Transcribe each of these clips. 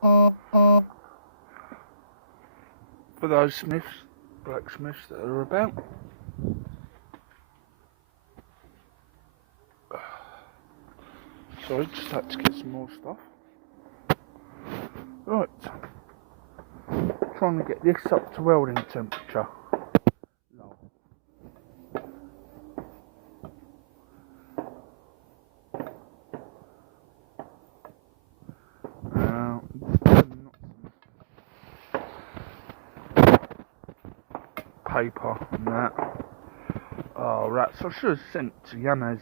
For those blacksmiths that are about. Sorry, just had to get some more stuff. Right, trying to get this up to welding temperature. Paper and that. Oh, rats, I should have sent to Yanez.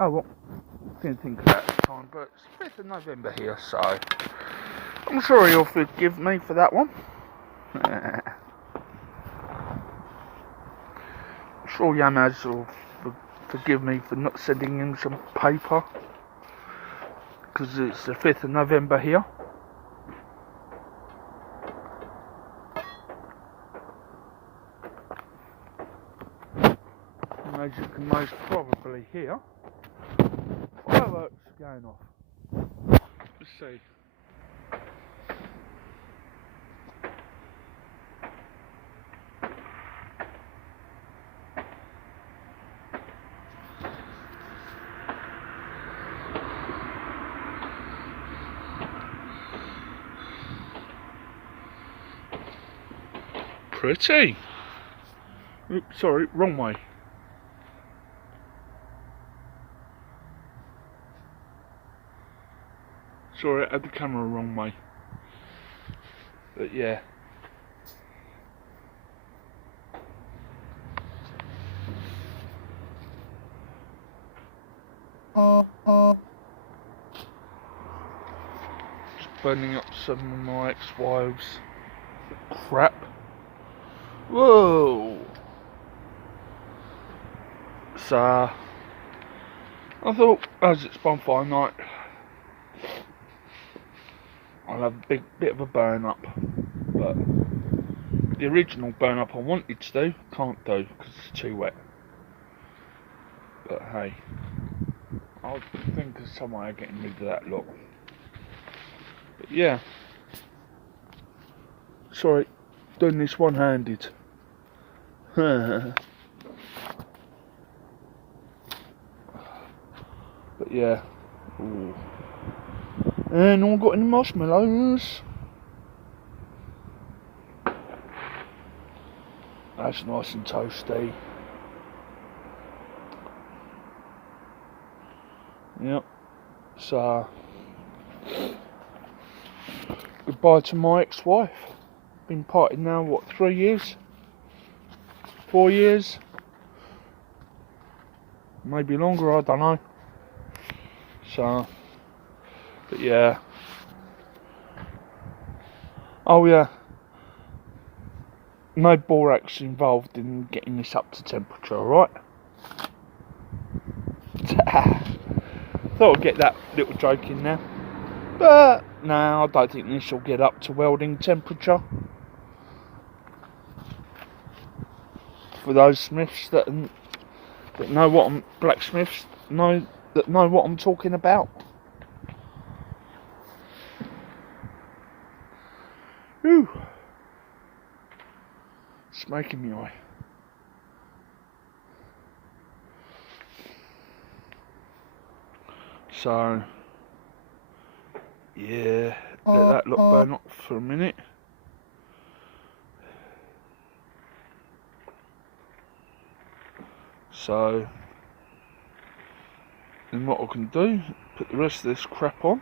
Oh, well, didn't think of that at the time, but it's 5th of November here, so I'm sure he'll forgive me for that one. I'm sure Yanez will forgive me for not sending him some paper, because it's the 5th of November here. And as you can most probably hear, fireworks are going off. Let's see. Pretty. Oops, sorry, wrong way. Sorry, I had the camera wrong way. But yeah. Just burning up some of my ex-wife's crap. Whoa! So, I thought, as it's bonfire night, I'll have a bit of a burn up. But the original burn up I wanted to do, can't do because it's too wet. But hey, I'll think of some way of getting rid of that lot. But yeah. Sorry, doing this one-handed. But yeah. Ooh. And I've got any marshmallows. That's nice and toasty. Yep. So, goodbye to my ex-wife. Been parted now, what, 3 years? 4 years? Maybe longer, I don't know. So, but yeah. Oh yeah. No borax involved in getting this up to temperature, alright? Thought I'd get that little joke in there. But no, I don't think this will get up to welding temperature. For those smiths that know what I'm blacksmiths know what I'm talking about. Whew. It's making me eye. So yeah, let that look burn up for a minute. So then what I can do, put the rest of this crap on.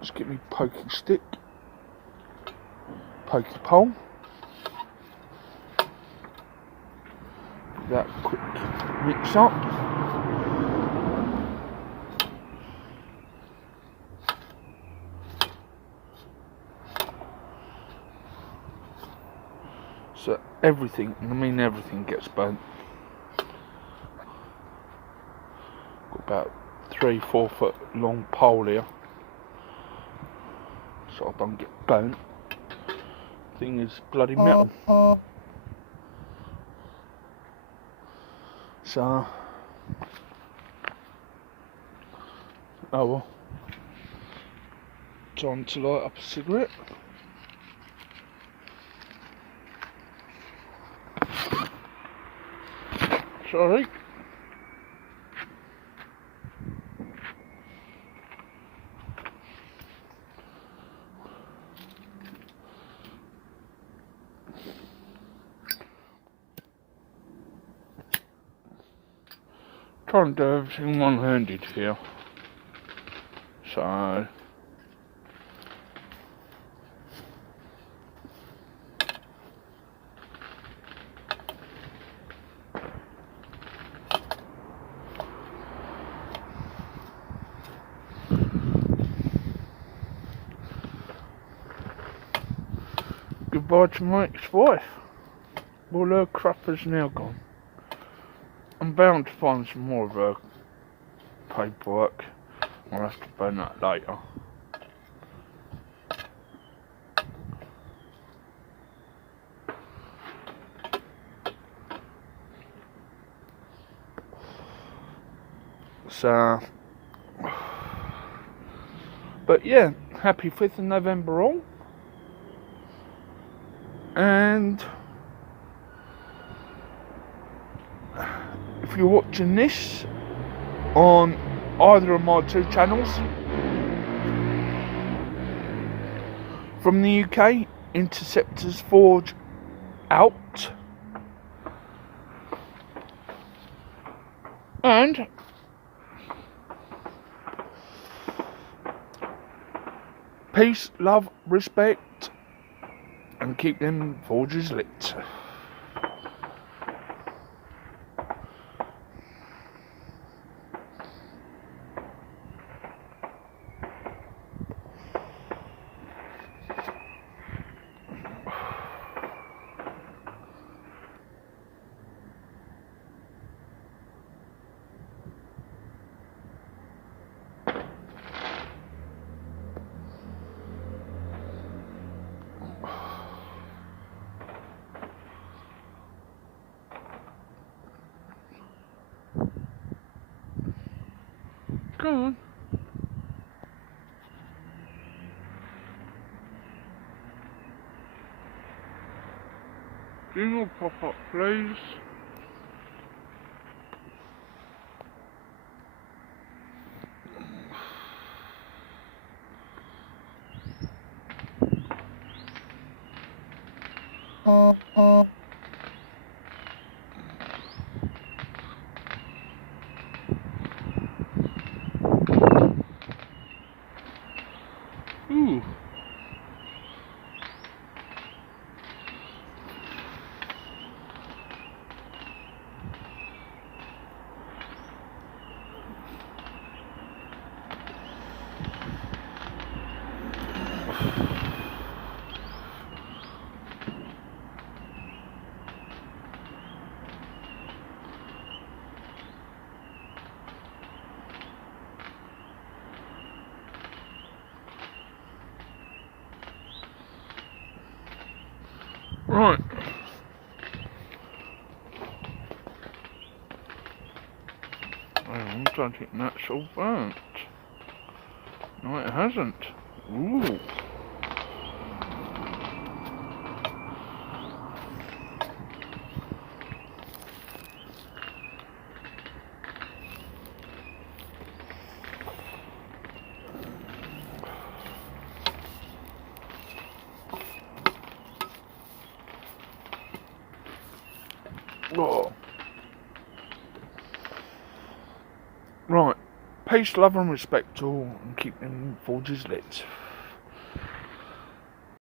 Just get me pokey stick, pokey pole. That quick mix up. So everything, I mean everything gets burnt. Got about 3-4 foot long pole here, so I don't get burnt. Thing is bloody metal. So, oh well. Time to light up a cigarette. Sorry. Trying to do everything one-handed here. So, goodbye to my ex-wife. Well, her crapper's now gone. I'm bound to find some more of her paperwork. I'll have to burn that later. So, but yeah, happy 5th of November all. And if you're watching this on either of my two channels from the UK, Interceptors Forge out, and peace, love, respect, and keep them forges lit. Go on. Jingle pop up, please. Ooh. Right. I don't think that's all burnt. No, it hasn't. Ooh. Oh. Right. Peace, love and respect to all, and keep them forges lit.